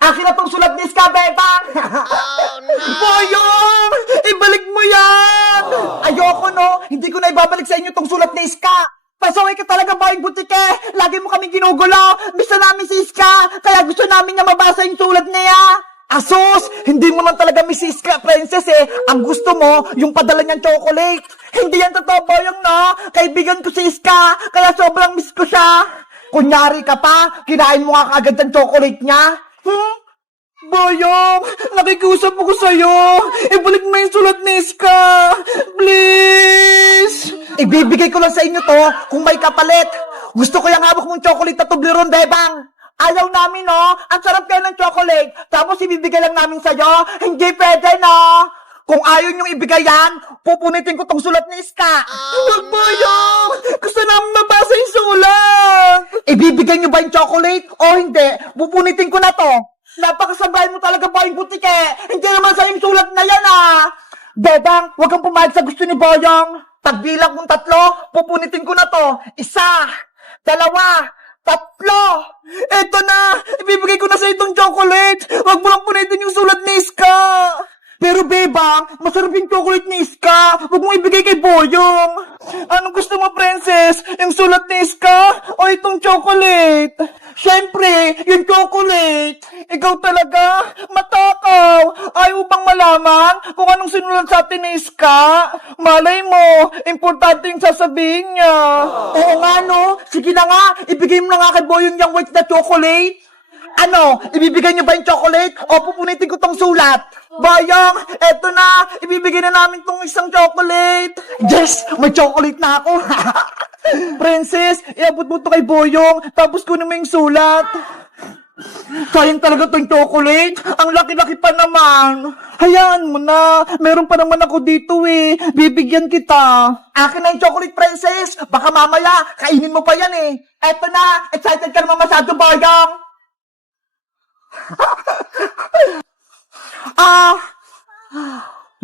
Akin na tong sulat ni Iska, Bebang! Boyong! Ibalik mo yan! Ayoko, no? Hindi ko na ibabalik sa inyo tong sulat ni Iska! Pasaway ka talaga, Boyong Butike! Lagi mo kaming ginugulo! Gusto namin si Iska! Kaya gusto namin na mabasa yung sulat niya! Asos! Hindi mo lang talaga miss si Iska, princess eh! Ang gusto mo, yung padala niyang chocolate! Hindi yan totoo, Boyong, no? Kaibigan ko si Iska! Kaya sobrang miss ko siya! Kunyari ka pa, kinain mo nga kaagad ang chocolate niya. Boyong, nakikusap ako sa'yo. Ibalik mo yung sulat ni Iska. Please. Ibibigay ko lang sa inyo to kung may kapalit. Gusto ko yung hawak mong chocolate na Toblerone, Bebang. Ayaw namin, no? Ang sarap kayo ng chocolate. Tapos ibibigay lang namin sa'yo. Hindi pwede, no? Kung ayaw niyong ibigay yan, pupunitin ko tong sulat ni Iska. Huwag, Boyong! Gusto namin mabasa yung sulat! Ibibigay niyo ba yung chocolate o hindi? Pupunitin ko na to. Napakasabay mo talaga, Boyong Butike. Hindi naman sa yung sulat na yan, ah. Bebang, huwag kang pumayag sa gusto ni Boyong. Pagbilang kong 3, pupunitin ko na to. 1, 2, 3. Eto na! Ibibigay ko na sa itong chocolate! Huwag mo lang punitin yung sulat ni Iska! Pero Bebang, masarap yung chocolate ni Iska! Huwag mong ibigay kay Boyong! Anong gusto mo, princess? Yung sulat ni Iska o itong chocolate? Siyempre, yung chocolate! Ikaw talaga, matakaw! Ayaw bang malaman kung anong sinulat sa atin ni Iska? Malay mo, importante yung sasabihin niya. Oo nga, no? Sige na nga, ibigay mo na nga kay Boyong yung white na chocolate. Ano, ibibigay niyo ba yung chocolate o pupunitin ko tong sulat? Boyong, eto na, ibibigay na namin tong isang chocolate. Yes, may chocolate na ako. Princess, iabot mo to kay Boyong, tapos kunin mo yung sulat. Sayang talaga tong chocolate. Ang laki-laki pa naman. Hayaan mo na. Meron pa naman ako dito eh. Bibigyan kita. Akin na yung chocolate, princess. Baka mamaya, kainin mo pa yan eh. Eto na, excited ka naman masyado, Boyong.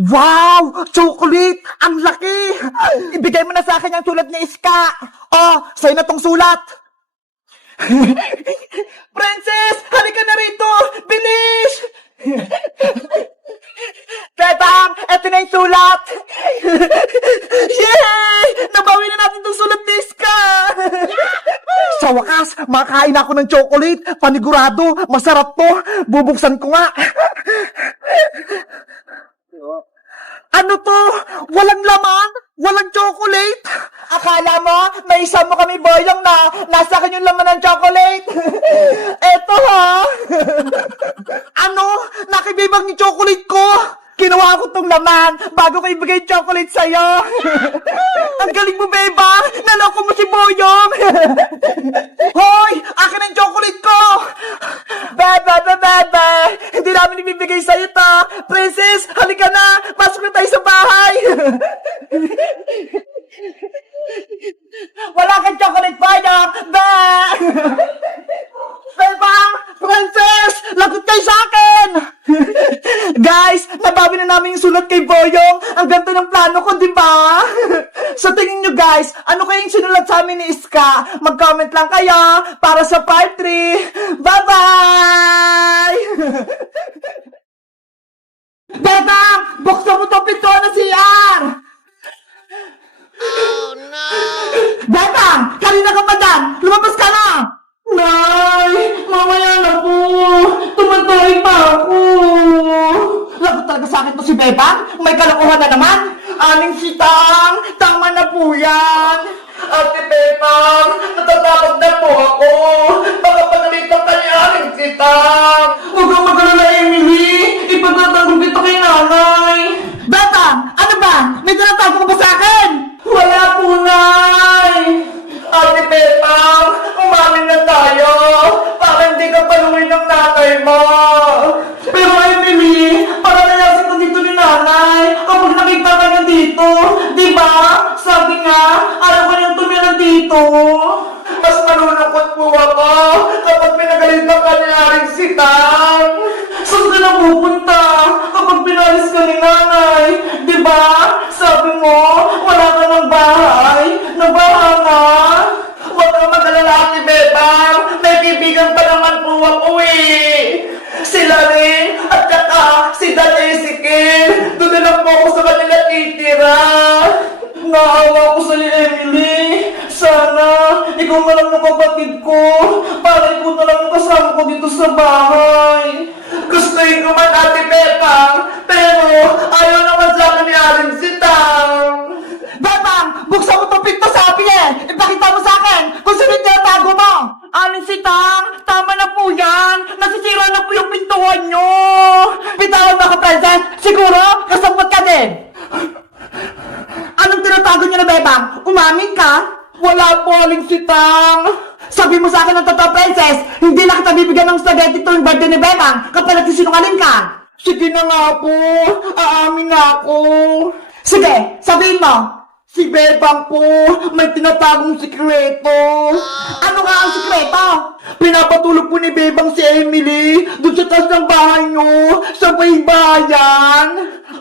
Wow! Chocolate! Ang laki! Ibigay mo na sa akin yung sulat ni Iska! Oh, sa'yo na tong sulat! Princess! Halika na rito! Bilis! Bebang! Eto na yung sulat! Yay! Nabawi na natin tong sulat ni Iska! Sa wakas, makakain ako ng chocolate. Panigurado, masarap to. Bubuksan ko nga. Ano to? Walang laman? Walang chocolate? Akala mo, may isa mo kami, Boyong, na nasa akin yung laman ng chocolate? Eto ha? Ano? Nakibibang yung chocolate ko? Kinuha ko tong laman bago ko ibigay yung chocolate sa'yo. Ang galing mo, Beba! Naloko mo si Boyong! Hoy! Akin ang chocolate ko! Bebe! Hindi namin ibibigay sa'yo ta! Princess, halika na! Pasok na tayo sa bahay! Wala kang chocolate, Boyong! Bebang! Princess! Lagot kayo sa akin! Guys, nabawi na namin yung sulat kay Boyong. Ang ganda ng plano ko, di ba? Sa tingin nyo guys, ano kayong sinulat sa amin ni Iska? Mag-comment lang kayo para sa part 3. Bye-bye! Bebang! Buksan mo to pinto na CR! Oh no! Bebang! Kanina ka pa dyan! Lumabas ka na! Nay! Mamaya na po! Tumatay pa ako! Lagot talaga sa akin to si Bebang? May kalokohan na naman? Aling sitang! Tama na po yan! Ate Bebang! Natatakot na po ako! Baka pagalitan ka ni Aling sitang! Huwag kang mag-alala, Emily! Ipagtatanggol kita kay nanay! Bebang! Ano ba? May tinatago ka ba sa akin? Wala po, Nay! Ate Bebang, umamin na tayo para hindi ka paluin ng nanay mo. Pero Emily, para nalasin ko dito ni nanay kapag nakita ka niya dito. Diba? Sabi nga, ayaw ko niyang tumira dito. Mas malulungkot po ako kapag pinagalitan ka ni Aring Sitang. Saan ka na pupunta kapag pinalis ka ni nanay? Diba? Sabi mo, wala ka ng bahay. Nabaha na. Huwag kang mag-alala, Ate Bebang. May kaibigan pa naman po ako eh. ikaw na lang yung kapatid ko. Para ikaw na lang yung kasama ko dito sa bahay. Gustuin ko man Ate Bebang, pero ayaw naman sa akin ni Aling Sitang. Bebang, buksan mo itong pinto sabi eh. Ipakita mo sa akin kung sino yung tinatago mo. Aling Sitang, tama na po yan. Nasisira na po yung pintuan nyo. Bitawan mo ako, princess. Siguro, kasabot ka din. Anong tinatago niyo na, Bebang? Umamin ka? Wala po, Aling Sitang. Sabi mo sa akin ng totoo, princess, hindi na kita bibigyan ng spaghetti tuwing birthday ni Bebang kapag nagsisinungaling ka. Sige na nga po. Aamin na ako. Sige, sabihin mo. Si Bebang po, may tinatagong sikreto. Ano nga ang sikreto? Pinapatulog po ni Bebang si Emily doon sa taas ng bahay nyo, sa baybayan.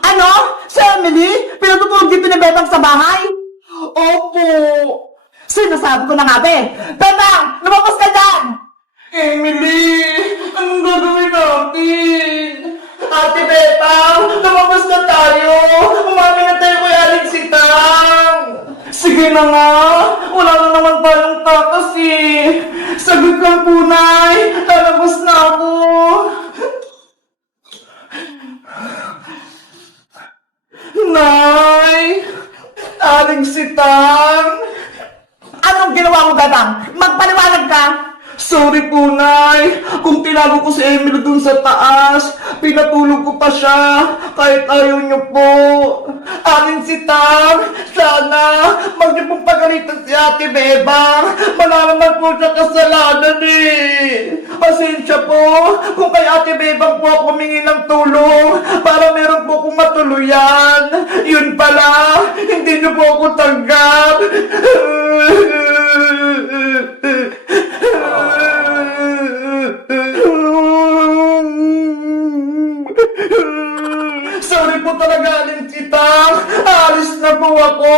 Ano? Si Emily? Pinatutulog dito ni Bebang sa bahay? Opo. Sinasabi ko na nga, be. Bebang, lumabas ka dyan! Emily, anong gagawin natin? Ate Bebang, lumabas na tayo. Umami na tayo kay Aling Sitang. Sige na nga, wala na naman tayong takas eh. Sagot kang punay, lalabas na ako. Nay, Aling Sitang. Anong ginawa mo, Bebang? Magpaliwanag ka! Sorry po, Nay. Kung tinago ko si Emily dun sa taas, pinatulog ko pa siya, kahit ayaw niyo po. Aling Sitang, sana, mag niyo pong pagalitan si Ate Bebang. Wala naman po siya kasalanan eh. Pasensya po, kung kay Ate Bebang po ako humingi ng tulong, para meron po akong matuluyan. Yun pala, hindi niyo po ako tanggap. Sorry po talaga, Aling Sitang. Alis na po ako.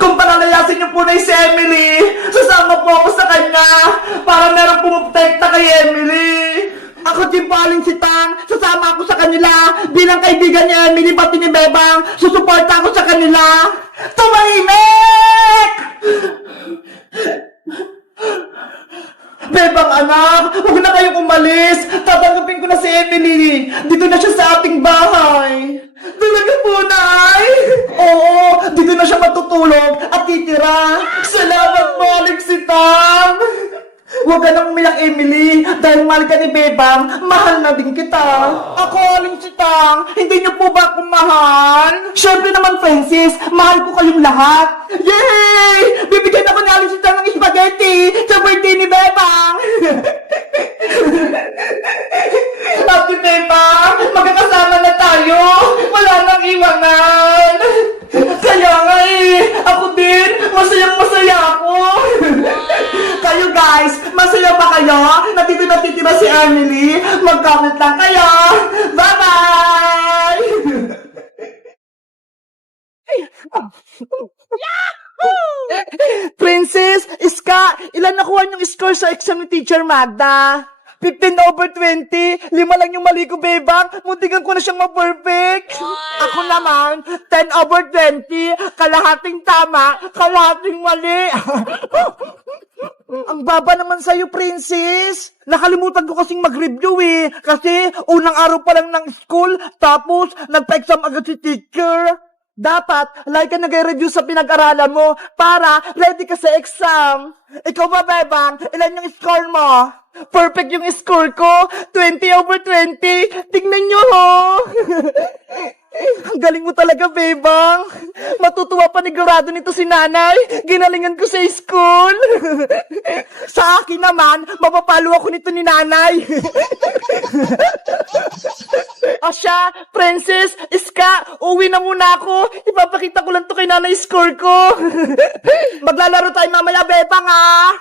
Kung palalayasin niyo po na si Emily, sasama po ako sa kanya para meron pumuprotekta kay Emily. Ako din po, Aling Sitang. Sasama ako sa kanila bilang kaibigan ni Emily pati ni Bebang. Susuporta ako sa kanila. Tumahimik! Bebang anak, huwag na kayong umalis. Tatanggapin ko na si Emily. Dito na siya sa ating bahay. Talaga po, Nay? Oo, dito na siya matutulog at titira. Salamat po, Aling Sitang. Huwag ka nang umiyak, Emily. Dahil mahal ka ni Bebang, mahal na din kita. Ako, Aling Sitang, hindi niyo po ba akong mahal? Siyempre naman, Francis, mahal ko kayong lahat. Yay! Bibigyan ako ni Aling Sitang ng spaghetti sa birthday ni Bebang. Happy Bebang, magkakasama na tayo. Wala nang iwanan. Kaya nga eh, ako din, masayang-masaya ako. Kayo guys, masaya ba kayo? Natito natitira si Emily? Mag-comment lang kayo. Bye-bye! Princess, Iska, ilan nakuha yung score sa exam ni Teacher Magda? 15/20, 5 lang yung mali ko, Bebang. Muntikan ko na siyang ma-perfect. Ako naman, 10/20, kalahating tama, kalahating mali. Ang baba naman sa'yo, Princess. Nakalimutan ko kasing mag-review eh. Kasi unang araw pa lang ng school, tapos nagpa-exam agad si teacher. Dapat, like ka nag-review sa pinag-aralan mo para ready ka sa exam. Ikaw ba, Bebang? Ilan yung score mo? Perfect yung score ko. 20/20. Tingnan nyo, ho. Ang galing mo talaga, Bebang. Matutuwa panigurado nito si nanay. Ginalingan ko sa school. Sa akin naman, mapapalo ako nito ni nanay. Asya, Princess, Iska, uwi na muna ako. Ipapakita ko lang to kay nanay score ko. Maglalaro tayo mamaya, Bebang, ha?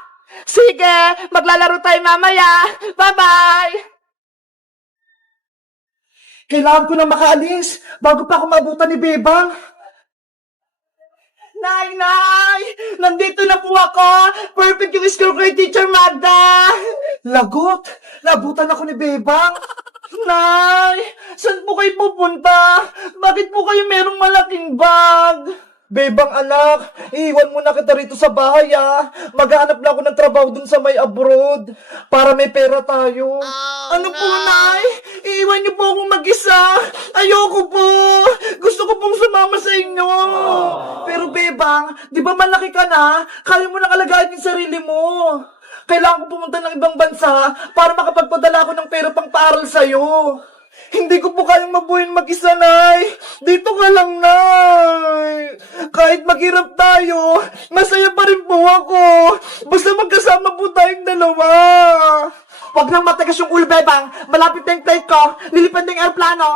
Sige, maglalaro tayo mamaya. Bye-bye! Kailangan ko na makaalis bago pa ako mabutan ni Bebang. Nay! Nandito na po ako! Perfect yung score ko kay Teacher Magda! Lagot! Labutan ako ni Bebang! Nay! Saan po kayo pupunta? Bakit po kayo merong malaking bag? Bebang anak, iiwan mo na kita rito sa bahay ah. Maghanap lang ako ng trabaho dun sa may abroad para may pera tayo. Ano po, Nay? Iiwan niyo po akong mag-isa. Ayoko po. Gusto ko pong sumama sa inyo. Pero Bebang, di ba malaki ka na? Kaya mo nang alagaan yung sarili mo. Kailangan ko pumunta ng ibang bansa para makapagpadala ako ng pera pang paaral sa'yo. Hindi ko po kayang mabuhin mag-isa, Nay. Dito ka lang, Nay. Kahit maghirap tayo, masaya pa rin po ako. Basta magkasama po tayong dalawa. Huwag nang matagas yung ulo, Bebang. Malapit na yung flight ko. Lilipad na yung aeroplano.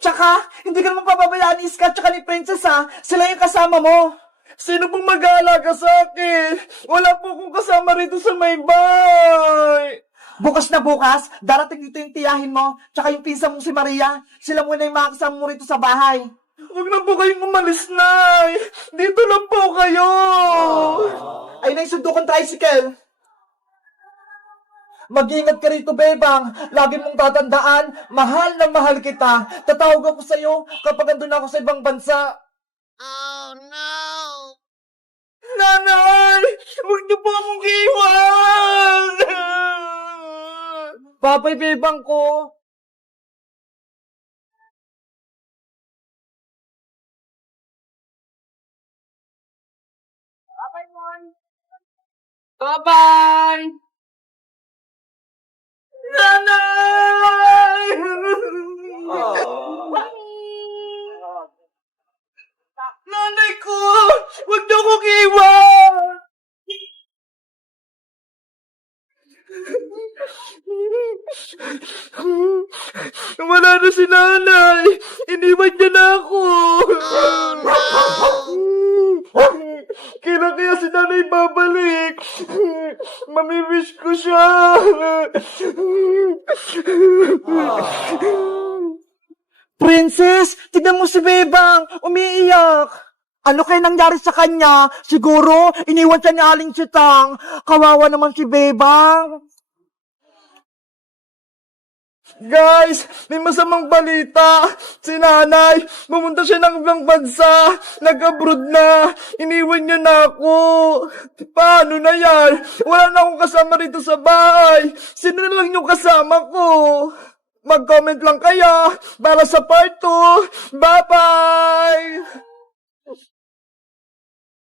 Tsaka, hindi ka naman pababayaan ni Iska tsaka ni Princess ha. Sila yung kasama mo. Sino pong mag-aalaga sa akin? Wala po akong kasama rito sa may bahay. Bukas na bukas, darating dito yung tiyahin mo, tsaka yung pinsan mong si Maria. Sila muna yung makakasama mo rito sa bahay. Huwag na po kayong umalis, Nay. Dito lang po kayo. Ay, naisundo kong tricycle. Mag-ingat ka rito, Bebang. Lagi mong tatandaan, mahal na mahal kita. Tatawag ako sa'yo kapag andun ako sa ibang bansa. Oh no! Nanay! Huwag niyo po akong iwan! Babay, Bebang ko. Bye-bye! Nanay! Nanay ko! Huwag niyo akong iwan! Wala na si nanay! Iniwan niya na ako! Kailan kaya si nanay babalik? Mamimiss ko siya! Princess, tignan mo si Bebang, umiiyak. Ano kaya nangyari sa kanya? Siguro, iniwan siya ni Aling Chitang. Kawawa naman si Bebang. Guys, may masamang balita. Si nanay, pumunta siya ng ibang bansa. Nag-abroad na. Iniwan niya na ako. Paano na yan? Wala na akong kasama rito sa bahay. Sino na lang yung kasama ko? Mag-comment lang kayo para sa part 2. Bye-bye!